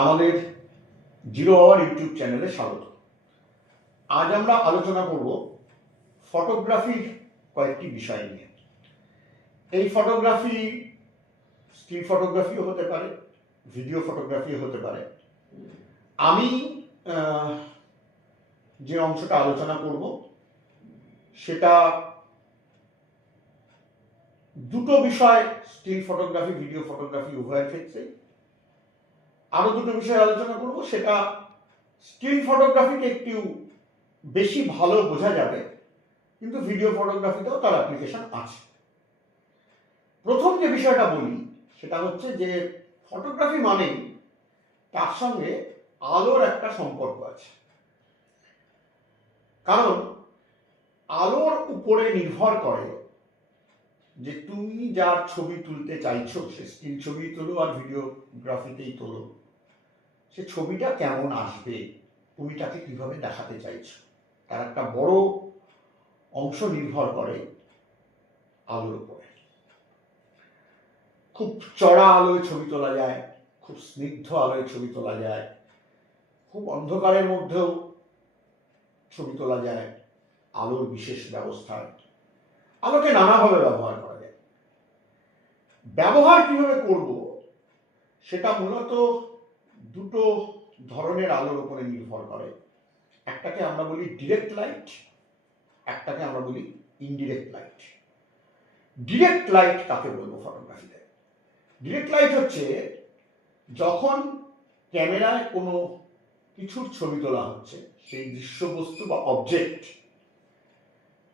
আমাদের zero our YouTube চ্যানেলে স্বাগত। আজ আমরা আলোচনা করব ফটোগ্রাফির কয়েকটি বিষয় নিয়ে। এই ফটোগ্রাফি স্টিল ফটোগ্রাফিও হতে পারে, ভিডিও ফটোগ্রাফিও হতে পারে। আমি যে অংশটা আলোচনা করব সেটা দুটো বিষয়, স্টিল ফটোগ্রাফি ভিডিও ফটোগ্রাফি উভয়ের ক্ষেত্রে। আরো দুটো বিষয় আলোচনা করব, সেটা স্টিল ফটোগ্রাফিকে একটু বেশি ভালো বোঝা যাবে, কিন্তু ভিডিও ফটোগ্রাফিতেও তার অ্যাপ্লিকেশন আছে। প্রথম যে বিষয়টা বলি সেটা হচ্ছে যে ফটোগ্রাফি মানেই তার সঙ্গে আলোর একটা সম্পর্ক আছে। কারণ আলোর উপরে নির্ভর করে যে তুমি যার ছবি তুলতে চাইছো, সে স্টিল ছবি তোলো আর ভিডিওগ্রাফিতেই তোলো, সে ছবিটা কেমন আসবে, তুমি তাকে কিভাবে দেখাতে চাইছো, তার একটা বড় অংশ নির্ভর করে আলোর উপরে। খুব চড়া আলোয় ছবি তোলা যায়, খুব স্নিগ্ধ আলোয় ছবি তোলা যায়, খুব অন্ধকারের মধ্যেও ছবি তোলা যায় আলোর বিশেষ ব্যবস্থায়। আলোকে নানাভাবে ব্যবহার করা যায়। ব্যবহার কিভাবে করব সেটা মূলত দুটো ধরনের আলোর উপরে নির্ভর করে। একটাকে আমরা বলি ডিরেক্ট লাইট, একটাকে আমরা বলি ইনডিরেক্ট লাইট। ডিরেক্ট লাইট কাকে বলবো ফটোগ্রাফিতে? ডিরেক্ট লাইট হচ্ছে যখন ক্যামেরায় কোনো কিছুর ছবি তোলা হচ্ছে, সেই দৃশ্যবস্তু বা অবজেক্ট,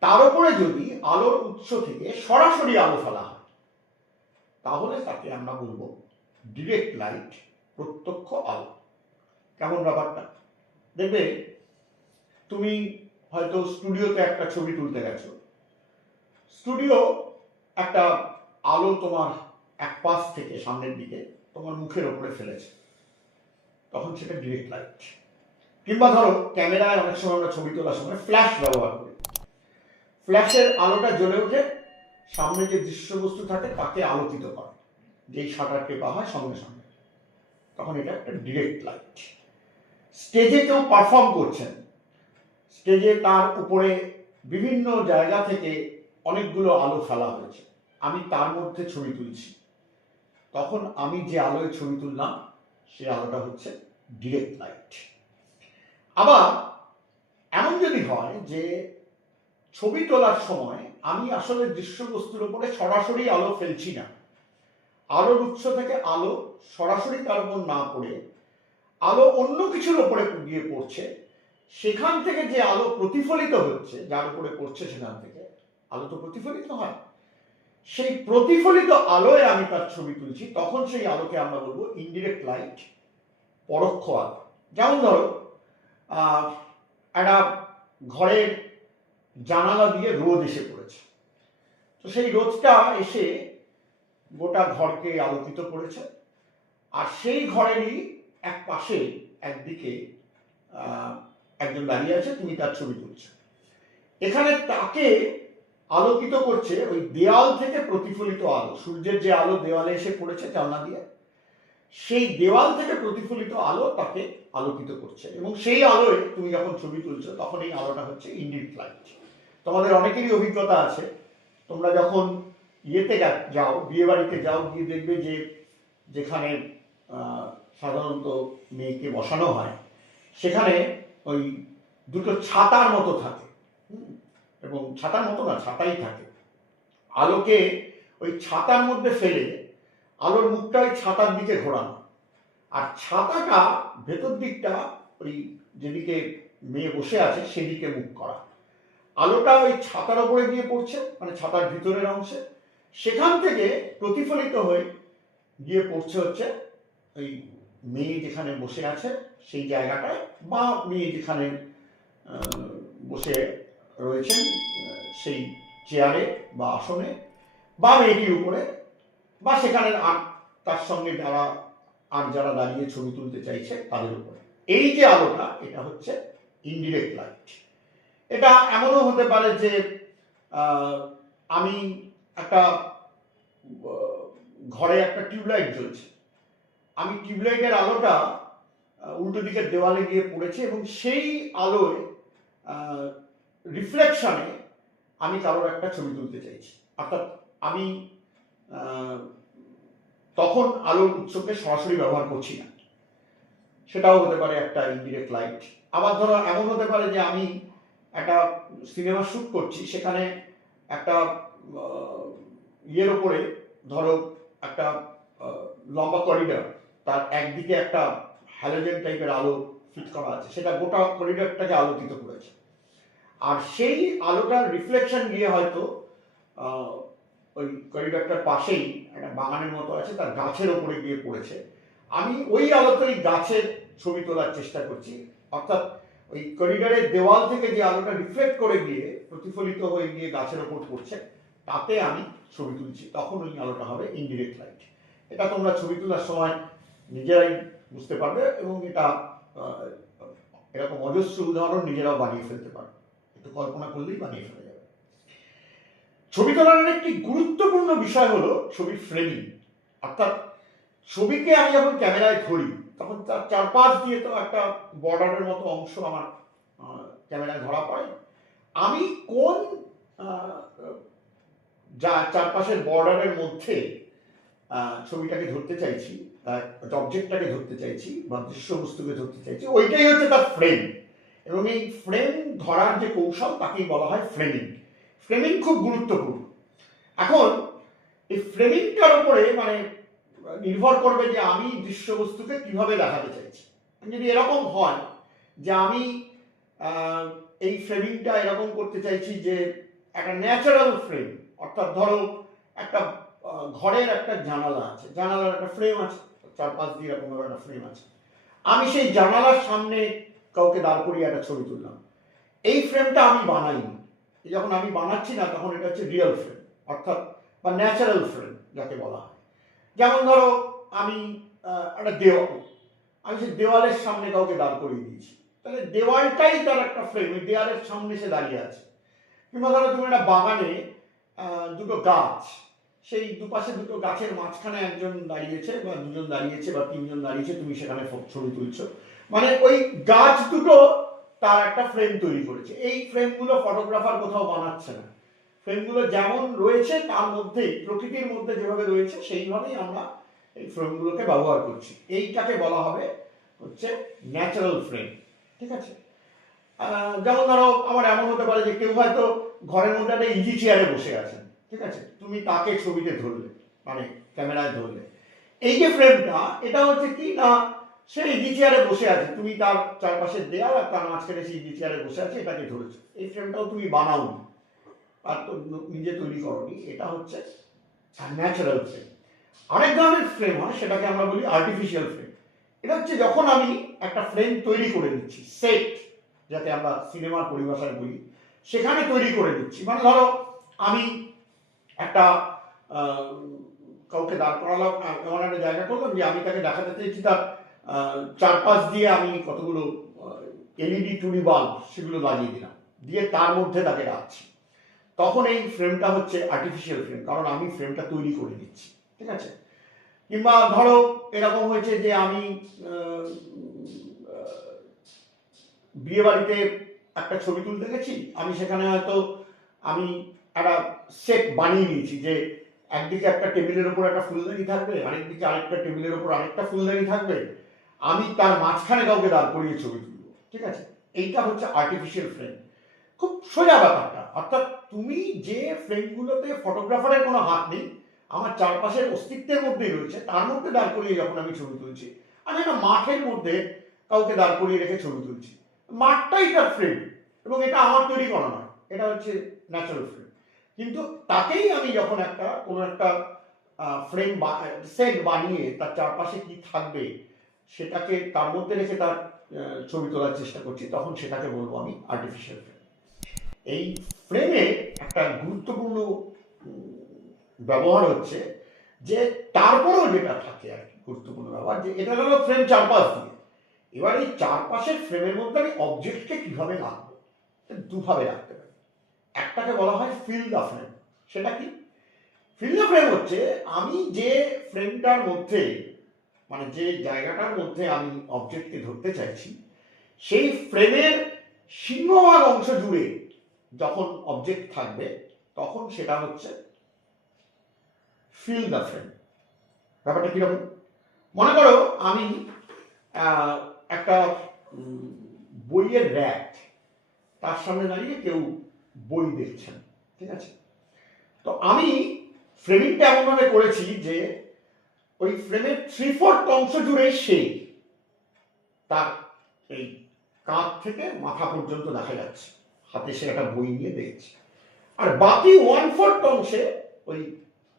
তার উপরে যদি আলোর উৎস থেকে সরাসরি আলো ফেলা হয়, তাহলে তাকে আমরা বলবো ডিরেক্ট লাইট, প্রত্যক্ষ আলো। কেমন ব্যাপারটা? দেখবে তুমি হয়তো স্টুডিওতে একটা ছবি তুলতে গেছো, স্টুডিও একটা আলো তোমার এক পাশ থেকে সামনের দিকে তোমার মুখের ওপরে ফেলেছে, তখন সেটা ডিরেক্ট লাইট। কিংবা ধরো ক্যামেরায় অনেক সময় আমরা ছবি তোলার সময় ফ্ল্যাশ ব্যবহার করি, ফ্ল্যাশের আলোটা জ্বলে ওঠে, সামনে যে দৃশ্যবস্তু থাকে তাকে আলোকিত করে, যেই শাটার টেপা হয় সঙ্গে সঙ্গে, তখন এটা একটা ডিরেক্ট লাইট। স্টেজে কেউ পারফর্ম করছেন, স্টেজে তার উপরে বিভিন্ন জায়গা থেকে অনেকগুলো আলো ফেলা হয়েছে, আমি তার মধ্যে ছবি তুলছি, তখন আমি যে আলোয় ছবি তুললাম সে আলোটা হচ্ছে ডিরেক্ট লাইট। আবার এমন যদি হয় যে ছবি তোলার সময় আমি আসলে দৃশ্যবস্তুর উপরে সরাসরি আলো ফেলছি না, আলোর উৎস থেকে আলো সরাসরি তার উপর না পড়ে আলো অন্য কিছুর উপরে গিয়ে পড়ছে, সেখান থেকে যে আলো প্রতিফলিত হচ্ছে, যার উপরে পড়ছে সেখান থেকে আলো তো প্রতিফলিত হয়, সেই প্রতিফলিত আলোয় আমি তার ছবি তুলছি, তখন সেই আলোকে আমরা বলবো ইনডিরেক্ট লাইট, পরোক্ষ আলো। যেমন ধরো একটা ঘরের জানালা দিয়ে রোদ এসে পড়েছে, তো সেই রোদটা এসে গোটা ঘরকে আলোকিত করেছে, আর সেই ঘরেরই এক পাশে একদিকে একজন দাঁড়িয়ে আছে, তুমি তার ছবি তুলছো, এখানে তাকে আলোকিত করছে ওই দেওয়াল থেকে প্রতিফলিত আলো, সূর্যের যে আলো দেওয়ালে এসে পড়েছে জানলা দিয়ে, সেই দেওয়াল থেকে প্রতিফলিত আলো তাকে আলোকিত করছে, এবং সেই আলোয় তুমি যখন ছবি তুলছো তখন এই আলোটা হচ্ছে ইনডিরেক্ট লাইট। তোমাদের অনেকেরই অভিজ্ঞতা আছে, তোমরা যখন ইয়েতে যাও, বিয়ে বাড়িতে যাও, গিয়ে দেখবে যে যেখানে সাধারণত মেয়েকে বসানো হয় সেখানে ওই দুটো ছাতার মতো থাকে, এবং ছাতার মতো না, ছাতাই থাকে, আলোকে ওই ছাতার মধ্যে ফেলে আলোর মুখটা ওই ছাতার দিকে ঘোরানো, আর ছাতাটা ভেতর দিকটা ওই যেদিকে মেয়ে বসে আছে সেদিকে মুখ করা, আলোটা ওই ছাতার উপরে গিয়ে পড়ছে, মানে ছাতার ভিতরের অংশে, সেখান থেকে প্রতিফলিত হয়ে গিয়ে পড়ছে হচ্ছে ওই মেয়ে যেখানে বসে আছে সেই জায়গাটায়, বা মেয়ে যেখানে বসে রয়েছেন সেই চেয়ারে বা আসনে, বা মেয়েটির উপরে, বা সেখানে আর তার সঙ্গে যারা দাঁড়িয়ে ছবি তুলতে চাইছে তাদের উপরে। এই যে আলোটা, এটা হচ্ছে ইনডিরেক্ট লাইট। এটা এমনও হতে পারে যে আমি একটা ঘরে একটা টিউবলাইট জ্বলছে, আমি টিউবলাইটের আলোটা উল্টো দিকের দেওয়ালে গিয়ে পড়েছে এবং সেই আলোয় রিফ্লেকশনে আমি কারোর একটা ছবি তুলতে চাইছি। অর্থাৎ আমি তখন আলোর উৎসকে সরাসরি ব্যবহার করছি না, সেটাও হতে পারে একটা ইনডিরেক্ট লাইট। আবার ধরো এমন হতে পারে যে আমি একটা সিনেমা শ্যুট করছি, সেখানে একটা ইয়ের ওপরে ধরো একটা লম্বা করিডর, তার একদিকে একটা হ্যালোজেন টাইপের আলো ফিট করা আছে, সেটা গোটা করিডরটাকে আলোকিত করেছে, আর সেই আলোটার রিফ্লেকশন গিয়ে হয়তো ওই করিডরটার পাশেই একটা বাগানের মতো আছে, তার গাছের ওপরে গিয়ে পড়েছে। আমি ওই আলোতেই গাছের ছবি তোলার চেষ্টা করছি, অর্থাৎ ওই করিডরের দেওয়াল থেকে যে আলোটা রিফ্লেক্ট করে গিয়ে প্রতিফলিত হয়ে গিয়ে গাছের ওপর পড়ছে, তাতে আমি ছবি তুলছি, তখন ওই আলোটা হবে ইনডিরেক্ট লাইট। এটা তোমরা ছবি তোলার সময় নিজেরাই বুঝতে পারবে এবং এটা এরকম অজস্র উদাহরণ নিজেরাও বানিয়ে ফেলতে পারবে, একটু কল্পনা করলেই বানিয়ে ফেলা যাবে। ছবি তোলার একটি গুরুত্বপূর্ণ বিষয় হলো ছবির ফ্রেমিং। অর্থাৎ ছবিকে আমি যখন ক্যামেরায় ধরি তখন তার চারপাশ দিয়ে তো একটা বর্ডারের মতো অংশ আমার ক্যামেরায় ধরা পড়ে। আমি কোন চারপাশের বর্ডারের মধ্যে ছবিটাকে ধরতে চাইছি, অবজেক্টটাকে ধরতে চাইছি বা দৃশ্যবস্তুকে ধরতে চাইছি, ওইটাই হচ্ছে তার ফ্রেম। এবং এই ফ্রেম ধরার যে কৌশল তাকেই বলা হয় ফ্রেমিং। ফ্রেমিং খুব গুরুত্বপূর্ণ। এখন এই ফ্রেমিংটার উপরে মানে নির্ভর করবে যে আমি দৃশ্যবস্তুকে কিভাবে দেখাতে চাইছি। যদি এরকম হয় যে আমি এই ফ্রেমিংটা এরকম করতে চাইছি যে একটা ন্যাচারাল ফ্রেম, অর্থাৎ ধরো একটা ঘরের একটা জানালা আছে, জানালার একটা ফ্রেম আছে, চারপাশ দিয়ে এরকম একটা ফ্রেম আছে, আমি সেই জানালার সামনে কাউকে দাঁড় করিয়ে একটা ছবি তুললাম। এই ফ্রেমটা আমি বানাইনি, যখন আমি বানাচ্ছি না তখন এটা হচ্ছে রিয়েল ফ্রেম, অর্থাৎ বা ন্যাচারাল ফ্রেম যাকে বলা হয়। যেমন ধরো আমি একটা দেওয়াল, আমি সেই দেওয়ালের সামনে কাউকে দাঁড় করিয়ে দিয়েছি, তাহলে দেওয়ালটাই তার একটা ফ্রেম, ওই দেওয়ালের সামনে সে দাঁড়িয়ে আছে। কিংবা ধরো তুমি একটা বাগানে দুটো গাছ, সেই দুপাশে দুটো গাছের মাঝখানে একজন দাঁড়িয়েছে বা দুজন দাঁড়িয়েছে বা তিনজন দাঁড়িয়েছে, তুমি সেখানে ছবি তুলছো, মানে ওই গাছ দুটো তার একটা ফ্রেম তৈরি করেছে। এই ফ্রেমগুলো ফটোগ্রাফার কোথাও বানাচ্ছে না, ফ্রেমগুলো যেমন রয়েছে তার মধ্যেই, প্রকৃতির মধ্যে যেভাবে রয়েছে সেইভাবেই আমরা এই ফ্রেমগুলোকে ব্যবহার করছি। এইটাকে বলা হবে হচ্ছে ন্যাচারাল ফ্রেম। ঠিক আছে? যেমন ধরো আমার এমন হতে পারে যে কেউ হয়তো ঘরের মধ্যে একটা ইজি চেয়ারে বসে আছেন, ঠিক আছে, তুমি তাকে ছবিতে ধরলে, মানে ক্যামেরায় ধরলে, এই যে ফ্রেমটা, এটা হচ্ছে কি না, সে ইজি চেয়ারে বসে আছে, তুমি তার চারপাশের দেয়াল আর তার মাঝখানে সে ইজি চেয়ারে বসে আছে, এটাকে ধরেছো। এই ফ্রেমটাও তুমি বানাও আর তো নিজে তৈরি করনি, এটা হচ্ছে ন্যাচারাল ফ্রেম। আরেক ধরনের ফ্রেম হয়, সেটাকে আমরা বলি আর্টিফিশিয়াল ফ্রেম। এটা হচ্ছে যখন আমি একটা ফ্রেম তৈরি করে দিচ্ছি, সেট যাতে আমরা সিনেমার পরিভাষায় বলি, সেখানে তৈরি করে দিচ্ছি। মানে ধরো আমি একটা কাউকে দাঁড় করালাম, এমন একটা জায়গা করলাম যে আমি তাকে দেখাতে চাইছি তার চারপাশ দিয়ে আমি কতগুলো এলইডি টুনি বাল্ব সেগুলো লাগিয়ে দিলাম, দিয়ে তার মধ্যে তাকে রাখছি, তখন এই ফ্রেমটা হচ্ছে আর্টিফিশিয়াল ফ্রেম, কারণ আমি ফ্রেমটা তৈরি করে দিচ্ছি। ঠিক আছে? কিংবা ধরো এরকম হয়েছে যে আমি বিয়ে বাড়িতে একটা ছবি তুলতে গেছি, আমি সেখানে হয়তো আমি একটা সেট বানিয়ে নিয়েছি যে একদিকে একটা টেবিলের ওপর একটা ফুলদানি থাকবে, আরেকদিকে আরেকটা টেবিলের ওপর আরেকটা ফুলদানি থাকবে, আমি তার মাঝখানে কাউকে দাঁড় করিয়ে ছবি তুলবো। ঠিক আছে? এইটা হচ্ছে আর্টিফিশিয়াল ফ্রেম। খুব সোজা ব্যাপারটা, অর্থাৎ তুমি যে ফ্রেমগুলোতে ফটোগ্রাফারের কোনো হাত নেই, আমার চারপাশের অস্তিত্বের মধ্যেই রয়েছে, তার মধ্যে দাঁড় করিয়ে যখন আমি ছবি তুলছি, আমি একটা মাঠের মধ্যে কাউকে দাঁড় করিয়ে রেখে ছবি তুলছি, মাঠটাই তার ফ্রেম এবং এটা আমার তৈরি করা নয়, এটা হচ্ছে ন্যাচারাল ফ্রেম। কিন্তু তাকেই আমি যখন কোনো একটা ফ্রেম সেট বানিয়ে তার চারপাশে কি থাকবে সেটাকে তার মধ্যে রেখে তার ছবি তোলার চেষ্টা করছি, তখন সেটাকে বলবো আমি আর্টিফিশিয়াল ফ্রেম। এই ফ্রেমে একটা গুরুত্বপূর্ণ ব্যবহার হচ্ছে যে তারপরেও যেটা থাকে আর কি গুরুত্বপূর্ণ ব্যবহার, যে এটা হলো ফ্রেম চারপাশ দিয়ে, এবার এই চারপাশের ফ্রেমের মধ্যে আমি অবজেক্টকে কিভাবে রাখবো, দুভাবে রাখতে পারি। একটাকে বলা হয় ফিল দ্য ফ্রেম। সেটা কি? ফিল দ্য ফ্রেম হচ্ছে আমি যে ফ্রেমটার মধ্যে, মানে যে জায়গাটার মধ্যে আমি অবজেক্টকে ধরতে চাইছি, সেই ফ্রেমের সিংহভাগ অংশ জুড়ে যখন অবজেক্ট থাকবে তখন সেটা হচ্ছে ফিল দ্য ফ্রেম। ব্যাপারটা কিরকম? মনে করো আমি একটা বইয়ের র্যাক, তার সামনে দাঁড়িয়ে কেউ বই দেখছেন, ঠিক আছে? তো আমি ফ্রেমিংটা এমনভাবে করেছি যে ওই ফ্রেমের 3/4 অংশ জুড়ে সে তার এই কাঁধ থেকে মাথা পর্যন্ত দেখা যাচ্ছে, হাতে সে একটা বই নিয়ে দেখছে, আর বাকি 1/4 অংশে ওই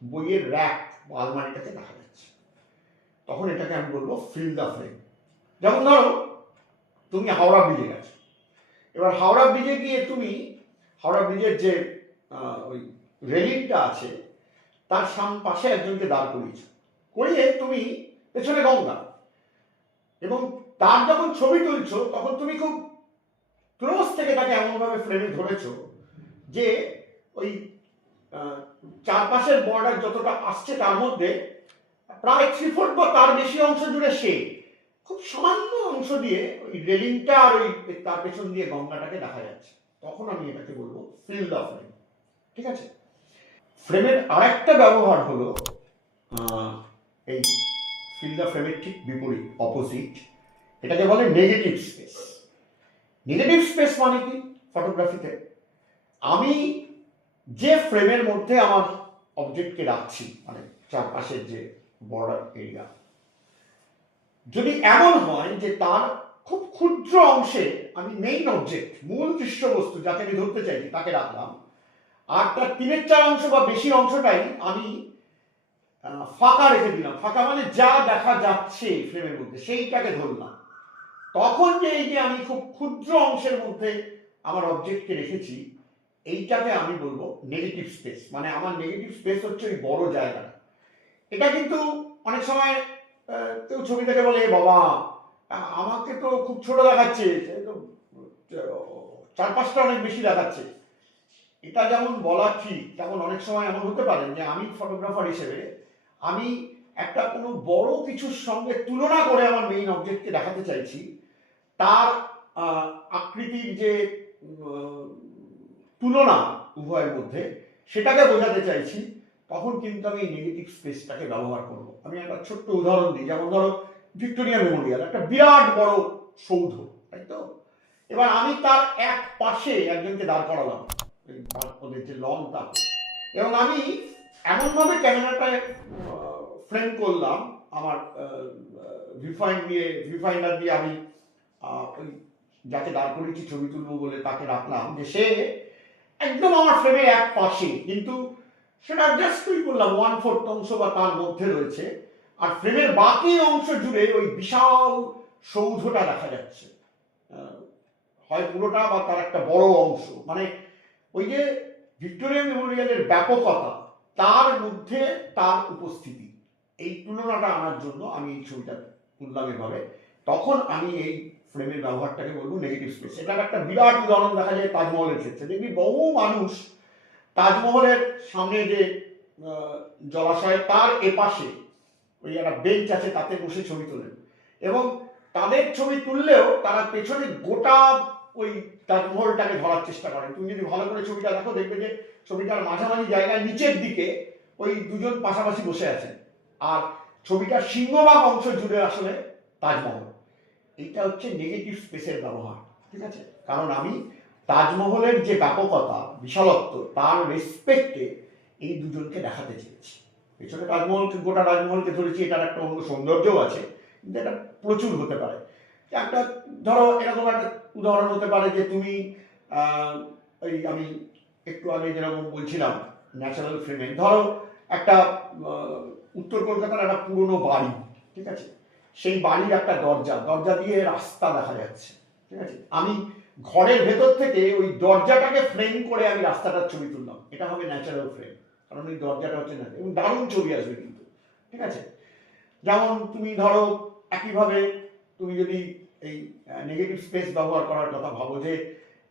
বইয়ের র্যাক বা আলমারিটাকে দেখা যাচ্ছে। তখন এটাকে আমি বলবো ফিল দ্য ফ্রেম। যেমন ধরো তুমি হাওড়া ব্রিজে গেছো, এবার হাওড়া ব্রিজে গিয়ে তুমি হাওড়া ব্রিজের যে ওই রেলিংটা আছে তার পাশে একজনকে দাঁড় করিয়েছো, করিয়ে তুমি পেছনে গঙ্গা, এবং তার যখন ছবি তুলছো তখন তুমি খুব ক্লোজ থেকে তাকে এমনভাবে ফ্রেমে ধরেছো যে ওই চারপাশের বর্ডার যতটা আসছে তার মধ্যে প্রায় 3/4 বা তার বেশি অংশ জুড়ে সে খুব সামান্য অংশ দিয়ে ওই রেলিংটা আর ওই তার পেছন দিয়ে গঙ্গাটাকে দেখা যাচ্ছে। তখন আমি এটাকে বলবো ফিল দ্য ফ্রেম, ঠিক আছে? ফ্রেমের আরেকটা ব্যবহার হলো এই ফিল দ্য ফ্রেমের ঠিক বিপরীত, অপোজিট, এটাকে বলে নেগেটিভ স্পেস। নেগেটিভ স্পেস মানে কি ফটোগ্রাফিতে? আমি যে ফ্রেমের মধ্যে আমার অবজেক্টকে রাখছি, মানে চারপাশের যে বর্ডার এরিয়া, যদি এমন হয় যে তার খুব ক্ষুদ্র অংশে আমি মেইন অবজেক্ট, মূল দৃশ্যবস্তু যাকে আমি ধরতে চাইছি তাকে রাখলাম, আর তার 3/4 অংশ বা বেশি অংশটাই আমি ফাঁকা রেখে দিলাম, ফাঁকা মানে যা দেখা যাচ্ছে ফ্রেমের মধ্যে সেইটাকে ধরলাম, তখন যে এই যে আমি খুব ক্ষুদ্র অংশের মধ্যে আমার অবজেক্টকে রেখেছি, এইটাকে আমি বলবো নেগেটিভ স্পেস। মানে আমার নেগেটিভ স্পেস হচ্ছে ওই বড় জায়গাটা। এটা কিন্তু অনেক সময় কেউ ছবি দেখে বলে বাবা আমাকে তো খুব ছোট দেখাচ্ছে, চারপাশটা অনেক বেশি দেখাচ্ছে। এটা যেমন বলা ঠিক, তেমন অনেক সময় এমন হতে পারে যে আমি ফটোগ্রাফার হিসেবে আমি একটা কোনো বড় কিছুর সঙ্গে তুলনা করে আমার মেইন অবজেক্টকে দেখাতে চাইছি, তার আকৃতির যে তুলনা উভয়ের মধ্যে সেটাকে বোঝাতে চাইছি, তখন কিন্তু আমি নেগেটিভ স্পেসটাকে ব্যবহার করব। আমি একটা ছোট্ট উদাহরণ দিই, যেমন ধরো ভিক্টোরিয়া মেমোরিয়াল একটা বিরাট বড় সৌধ, তাই তো? এবার আমি তার এক পাশে একজনকে দাঁড় করালাম, ওদের যে লন তাকে, এবং আমি এমনভাবে ক্যামেরাটায় ফ্রেম করলাম, আমার ভিউফাইন্ডার দিয়ে আমি ওই যাকে দাঁড় করেছি ছবি তুলবো বলে তাকে রাখলাম, যে সে একদম আমার ফ্রেমের এক পাশে, কিন্তু সেটা জাস্ট তুই করলাম 1/4 অংশ বা তার মধ্যে রয়েছে, আর ফ্রেমের বাকি অংশ জুড়ে ওই বিশাল সৌধটা দেখা যাচ্ছে, হয় পুরোটা বা তার একটা বড় অংশ। মানে ওই যে ভিক্টোরিয়া মেমোরিয়ালের ব্যাপকতা, তার মধ্যে তার উপস্থিতি, এই তুলনাটা আনার জন্য আমি এই ছবিটা তুললাম এভাবে। তখন আমি এই ফ্রেমের ব্যবহারটাকে বলবো নেগেটিভ স্পেস। এটার একটা বিরাট উদাহরণ দেখা যায় তাজমহলের ক্ষেত্রে। দেখবি বহু মানুষ তাজমহলের সামনে যে জলাশয় তার এপাশে ওই একটা বেঞ্চ আছে, তাতে বসে ছবি তোলেন, এবং তাদের ছবি তুললেও তারা পেছনে গোটা ওই তাজমহলটাকে ধরার চেষ্টা করেন। তুমি যদি ভালো করে ছবিটা দেখো দেখবে যে ছবিটার মাঝামাঝি জায়গায় নিচের দিকে ওই দুজন পাশাপাশি বসে আছেন, আর ছবিটার সিংহভাগ অংশ জুড়ে আসলে তাজমহল। এইটা হচ্ছে নেগেটিভ স্পেসের ব্যবহার, ঠিক আছে? কারণ আমি তাজমহলের যে ব্যাপকতা, বিশালত্ব, তার রেসপেক্টে এই দুজনকে দেখাতে চেয়েছি। পেছনে তাজমহলকে, গোটা তাজমহলকে ধরেছি, এটার একটা অন্য সৌন্দর্যও আছে, কিন্তু এটা প্রচুর হতে পারে। একটা ধরো এরকম একটা উদাহরণ হতে পারে যে তুমি ওই আমি একটু আগে যেরকম বলছিলাম ন্যাচারাল ফ্রেমে, ধরো একটা উত্তর কলকাতার একটা পুরনো বাড়ি, ঠিক আছে? সেই বাড়ির একটা দরজা দিয়ে রাস্তা দেখা যাচ্ছে, ঠিক আছে? আমি ঘরের ভেতর থেকে ওই দরজাটাকে ফ্রেম করে আমি রাস্তাটার ছবি তুললাম, এটা হবে ন্যাচারাল ফ্রেম, কারণ ওই দরজাটা হচ্ছে না, এবং দারুণ ছবি আসবে কিন্তু, ঠিক আছে? যেমন তুমি ধরো একইভাবে তুমি যদি এই নেগেটিভ স্পেস ব্যবহার করার কথা ভাবো, যে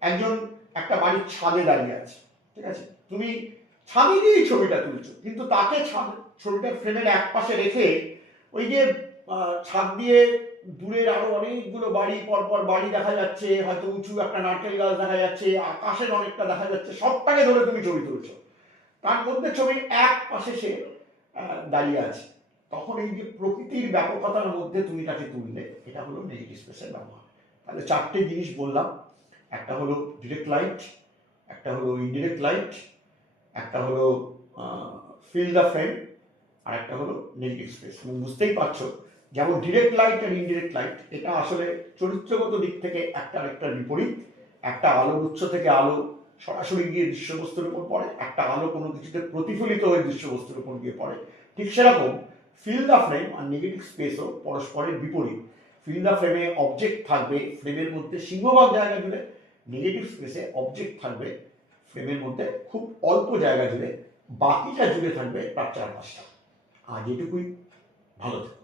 একজন একটা বাড়ির ছাদে দাঁড়িয়ে আছে, ঠিক আছে? তুমি ছাদে দিয়েই ছবিটা তুলছো, কিন্তু তাকে ছবিটার ফ্রেমের এক পাশে রেখে ওই যে ছাদ দিয়ে দূরের আরো অনেকগুলো বাড়ি, পরপর বাড়ি দেখা যাচ্ছে, হয়তো উঁচু একটা নারকেল গাছ দেখা যাচ্ছে, আকাশের অনেকটা দেখা যাচ্ছে, সবটাকে ধরে তুমি ছবি তুলছো। তার মধ্যে ছবির এক পাশে সে দাঁড়িয়ে আছে। তখন এই যে প্রকৃতির ব্যাপকতার মধ্যে তুমি তাকে তুললে, এটা হলো নেগেটিভ স্পেসের ব্যবহার। তাহলে চারটে জিনিস বললাম। একটা হলো ডিরেক্ট লাইট, একটা হলো ইনডিরেক্ট লাইট, একটা হলো ফিল দ্য ফ্রেম, আর একটা হলো নেগেটিভ স্পেস। এবং বুঝতেই পারছো, যেমন ডিরেক্ট লাইট আর ইনডিরেক্ট লাইট, এটা আসলে চরিত্রগত দিক থেকে একটার একটার বিপরীত। একটা আলোর উৎস থেকে আলো সরাসরি গিয়ে দৃশ্যবস্তুর উপর পড়ে, একটা আলো কোনো কিছুতে প্রতিফলিত হয়ে দৃশ্যবস্তুর উপর গিয়ে পড়ে। ঠিক সেরকম ফিল দ্য ফ্রেম আর নেগেটিভ স্পেসও পরস্পরের বিপরীত। ফিল দ্য ফ্রেমে অবজেক্ট থাকবে ফ্রেমের মধ্যে সিংহভাগ জায়গা জুড়ে, নেগেটিভ স্পেসে অবজেক্ট থাকবে ফ্রেমের মধ্যে খুব অল্প জায়গা জুড়ে, বাকিটা জুড়ে থাকবে তার চারপাশটা। আজ এটুকুই, ভালো থেকো।